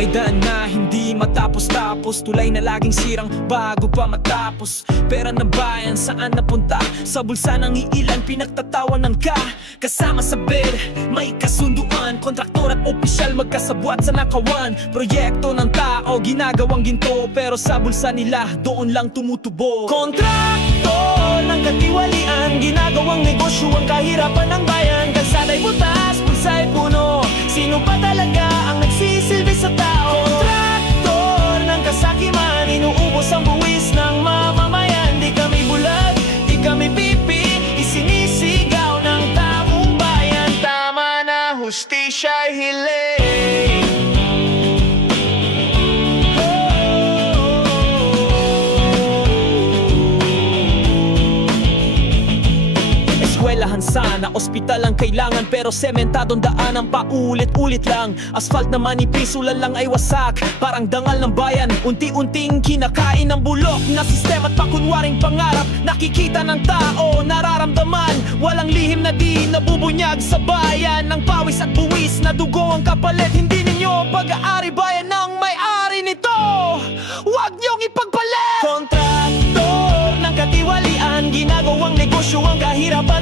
May daan na hindi matapos-tapos, tulay na laging sirang bago pa matapos. Pera ng bayan saan napunta? Sa bulsa ng iilan pinagtatawanan ka. Kasama sa bed, may kasunduan, kontraktor at opisyal magkasabwat sa nakawan. Proyekto ng tao, ginagawang ginto, pero sa bulsa nila doon lang tumutubo. Kontrakto ng katiwalian, ginagawang negosyo ang kahirapan ng bayan. Kalsada'y butas, bulsa'y puno, sino pa talaga ang nagsisilbi sa tao? Kontraktor ng kasakiman, inuubos ang buwis ng mamamayan. Di kami bulag, di kami pipi, isinisigaw ng taong bayan. Tama na, hustisya'y hiling. Eskwelahan sana, ospital ang kailangan, pero sementadong daan ang paulit-ulit lang. Asphalt na manipis, ulan lang ay wasak, parang dangal ng bayan. Unti-unting kinakain ng bulok na sistema at pakunwaring pangarap. Nakikita ng tao, nararamdaman, walang lihim na di nabubunyag sa bayan. Ng pawis at buwis na dugo ang kapalit. Hindi ninyo pag-aari bayan ng may-ari nito, huwag niyong ipagpalit. Kontraktor ng katiwalian, ginagawang negosyo ang kahirapan